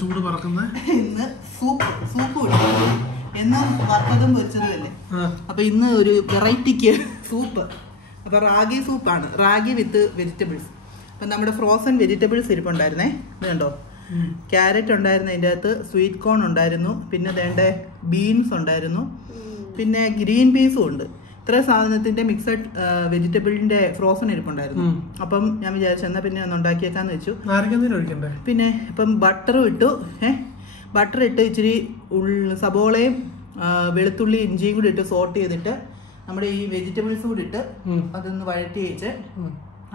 ചൂട് പറക്കുന്നത് ഇന്ന് സൂപ്പ് കൊടുക്കും. എന്നും വറുത്തതും പൊരിച്ചതും അല്ലേ, അപ്പൊ ഇന്ന് ഒരു വെറൈറ്റിക്ക് സൂപ്പ്. അപ്പൊ റാഗി സൂപ്പാണ്, റാഗി വിത്ത് വെജിറ്റബിൾസ്. അപ്പൊ നമ്മുടെ ഫ്രോസൺ വെജിറ്റബിൾസ് ഇരിപ്പുണ്ടായിരുന്നേ, ഇത് കണ്ടോ. ക്യാരറ്റ് ഉണ്ടായിരുന്നു, അതിൻ്റെ അകത്ത് സ്വീറ്റ് കോൺ ഉണ്ടായിരുന്നു, പിന്നെ വേണ്ട ബീൻസ് ഉണ്ടായിരുന്നു, പിന്നെ ഗ്രീൻ പീസും ഉണ്ട്. ഇത്ര സാധനത്തിന്റെ മിക്സഡ് വെജിറ്റബിളിന്റെ ഫ്രോസൺ ഇരിപ്പുണ്ടായിരുന്നു. അപ്പം ഞാൻ വിചാരിച്ചു എന്നാ പിന്നെ ഒന്ന് ഉണ്ടാക്കിയേക്കാന്ന് വെച്ചു. പിന്നെ ഇപ്പം ബട്ടറും ഇട്ടു. ബട്ടർ ഇട്ട് ഇച്ചിരി സബോളയും വെളുത്തുള്ളി ഇഞ്ചിയും കൂടി ഇട്ട് സോട്ട് ചെയ്തിട്ട് നമ്മുടെ ഈ വെജിറ്റബിൾസ് കൂടി ഇട്ട് അതൊന്ന് വഴറ്റി വെച്ച്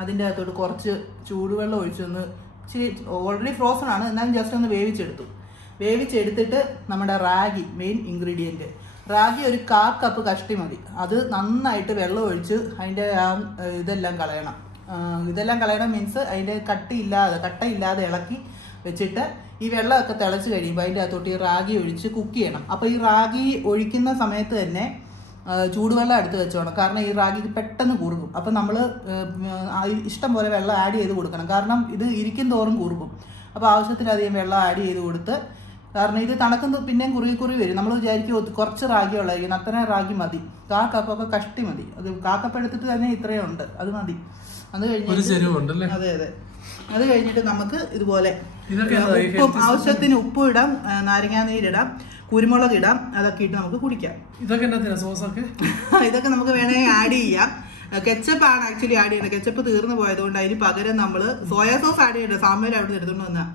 അതിൻ്റെ അകത്തോട്ട് കുറച്ച് ചൂടുവെള്ളം ഒഴിച്ചൊന്ന് ഇച്ചിരി ഓൾറെഡി ഫ്രോസൺ ആണ്, എന്നാലും ജസ്റ്റ് ഒന്ന് വേവിച്ചെടുത്തിട്ട് നമ്മുടെ റാഗി മെയിൻ ഇൻഗ്രീഡിയൻറ്റ് റാഗി ഒരു 1/4 കപ്പ് കഷ്ടി മതി. അത് നന്നായിട്ട് വെള്ളം ഒഴിച്ച് അതിൻ്റെ ഇതെല്ലാം കളയണം മീൻസ് അതിൻ്റെ കട്ടയില്ലാതെ ഇളക്കി വെച്ചിട്ട് ഈ വെള്ളമൊക്കെ തിളച്ച് കഴിയുമ്പോൾ അതിൻ്റെ അകത്തോട്ട് ഈ റാഗി ഒഴിച്ച് കുക്ക് ചെയ്യണം. അപ്പോൾ ഈ റാഗി ഒഴിക്കുന്ന സമയത്ത് തന്നെ ചൂടുവെള്ളം എടുത്ത് വെച്ചോണം, കാരണം ഈ റാഗി പെട്ടെന്ന് കുറുകും. അപ്പം നമ്മൾ ഇഷ്ടം പോലെ വെള്ളം ആഡ് ചെയ്ത് കൊടുക്കണം, കാരണം ഇത് ഇരിക്കും തോറും കുറുകും. അപ്പോൾ ആവശ്യത്തിലധികം വെള്ളം ആഡ് ചെയ്ത് കൊടുത്ത്, കാരണം ഇത് തണുക്കുന്ന പിന്നെയും കുറുകി വരും. നമ്മൾ വിചാരിക്കും കുറച്ച് റാഗി ഉള്ളതായിരിക്കും, അത്രയും റാഗി മതി, 1/4 കപ്പൊക്കെ കഷ്ടി മതി. അത് 1/4 കപ്പ് എടുത്തിട്ട് തന്നെ ഇത്രയും ഉണ്ട്, അത് മതി. അത് കഴിഞ്ഞിട്ട് അതെ അത് കഴിഞ്ഞിട്ട് നമുക്ക് ഇതുപോലെ ഉപ്പും ആവശ്യത്തിന് ഉപ്പും ഇടാം, നാരങ്ങാ നീരിടാം, കുരുമുളക് ഇടാം, അതൊക്കെ ഇട്ട് നമുക്ക് കുടിക്കാം. ഇതൊക്കെ നമുക്ക് വേണമെങ്കിൽ ആഡ് ചെയ്യാം. കെച്ചപ്പാണ് ആക്ച്വലി ആഡ് ചെയ്യേണ്ടത്, കെച്ചപ്പ് തീർന്നു പോയതുകൊണ്ട് അതിന് പകരം നമ്മൾ സോയാ സോസ് ആഡ് ചെയ്യേണ്ടത്. സാമ്പാർ അവിടെ എടുത്തുകൊണ്ട് വന്നാ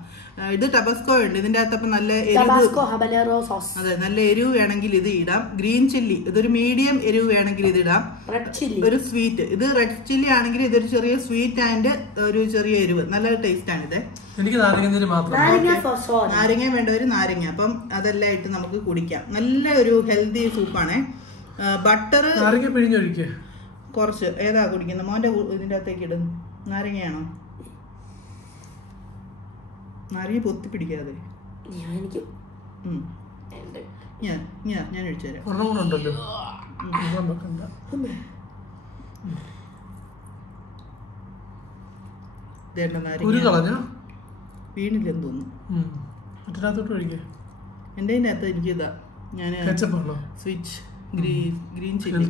ഇത് ടബസ്കോ ഉണ്ട് ഇതിന്റെ അകത്തപ്പം നല്ല എരിവ്, അതെ നല്ല എരിവ് വേണമെങ്കിൽ ഇത് ഇടാം. ഗ്രീൻ ചില്ലി ഇതൊരു മീഡിയം എരിവ് വേണമെങ്കിൽ ഇത് ഇടാം. ഒരു സ്വീറ്റ് ഇത് റെഡ് ചില്ലി ആണെങ്കിൽ ഇതൊരു ചെറിയ സ്വീറ്റ് ആൻഡ് ഒരു ചെറിയ എരിവ്, നല്ല ടേസ്റ്റ് ആണ് ഇത്. എനിക്ക് നാരങ്ങ വേണ്ടവര് നാരങ്ങ. അപ്പം അതെല്ലാം ഇട്ട് നമുക്ക് കുടിക്കാം. നല്ല ഒരു ഹെൽത്തി സൂപ്പാണ്. ബട്ടർ കുറച്ച് ഏതാ കുടിക്കുന്നത് മോന്റെ ഇതിന്റെ അകത്തേക്ക് ഇടും. നാരങ്ങയാണോ? നാരങ്ങ പൊത്തി പിടിക്കാതെ ഞാൻ ഒഴിച്ചു തരാം. വീണില്ലെന്ന് തോന്നുന്നു. എന്റെ അകത്ത് എനിക്ക് ഇതാ ഞാൻ സ്വിച്ച് ഗ്രീൻ ചില്ലി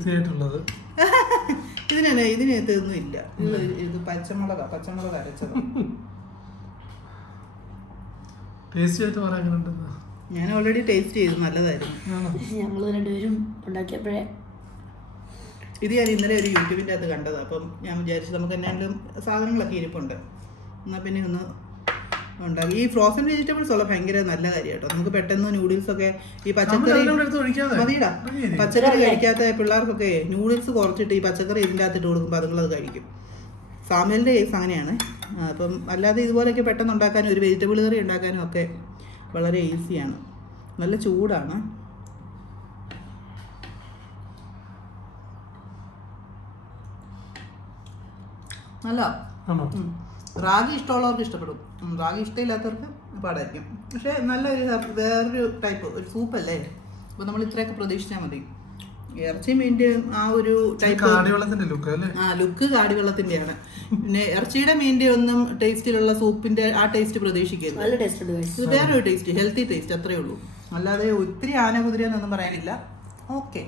ഇതിനകത്ത് ഒന്നും ഇല്ല. ഇത് പച്ചമുളക് അരച്ചതാണ്. ഞാൻ ഓൾറെഡി ടേസ്റ്റ് ചെയ്തു, നല്ലതായിരുന്നു. ഇത് ഞാൻ ഇന്നലെ ഒരു യൂട്യൂബിൻ്റെ അകത്ത് കണ്ടതാണ്. അപ്പം ഞാൻ വിചാരിച്ചു നമുക്ക് എന്നാലും സാധനങ്ങളൊക്കെ ഇരിപ്പുണ്ട്, എന്നാൽ പിന്നെ ഒന്ന് ഉണ്ടാക്കി. ഈ ഫ്രോസൺ വെജിറ്റബിൾസ് ഉള്ള ഭയങ്കര നല്ല കാര്യം കേട്ടോ. നമുക്ക് പെട്ടെന്ന് നൂഡിൽസ് ഒക്കെ ഈ പച്ചക്കറി മതിയിടാം. പച്ചക്കറി കഴിക്കാത്ത പിള്ളേർക്കൊക്കെ നൂഡിൽസ് കുറച്ചിട്ട് ഈ പച്ചക്കറി ഇതിൻ്റെ അകത്തിട്ട് കൊടുക്കുമ്പോൾ അതുങ്ങളത് കഴിക്കും. സാമ്യലിൻ്റെ കേസ് അങ്ങനെയാണ്. അപ്പം അല്ലാതെ ഇതുപോലെയൊക്കെ പെട്ടെന്ന് ഉണ്ടാക്കാനും ഒരു വെജിറ്റബിൾ കറി ഉണ്ടാക്കാനും ഒക്കെ വളരെ ഈസിയാണ്. നല്ല ചൂടാണ്. നല്ല റാഗി ഇഷ്ടമുള്ളവർക്ക് ഇഷ്ടപ്പെടും, റാഗി ഇഷ്ടമില്ലാത്തവർക്ക് പാടായിരിക്കും. പക്ഷെ നല്ലൊരു വേറൊരു ടൈപ്പ് ഒരു സൂപ്പല്ലേ. അപ്പോൾ നമ്മൾ ഇത്രയൊക്കെ പ്രതീക്ഷിച്ചാൽ മതി. ഇറച്ചി മീൻ്റെ ആ ഒരു ടൈപ്പ് ലുക്ക് കാടിവെള്ളത്തിൻ്റെയാണ്. പിന്നെ ഇറച്ചിയുടെ മീൻ്റെ ഒന്നും ടേസ്റ്റിലുള്ള സൂപ്പിൻ്റെ ആ ടേസ്റ്റ് പ്രതീക്ഷിക്കരുത്. ഇത് വേറൊരു ടേസ്റ്റ്, ഹെൽത്തി ടേസ്റ്റ്, അത്രയേ ഉള്ളൂ. അല്ലാതെ ഒത്തിരി ആന കുതിര എന്നൊന്നും പറയാനില്ല. ഓക്കെ.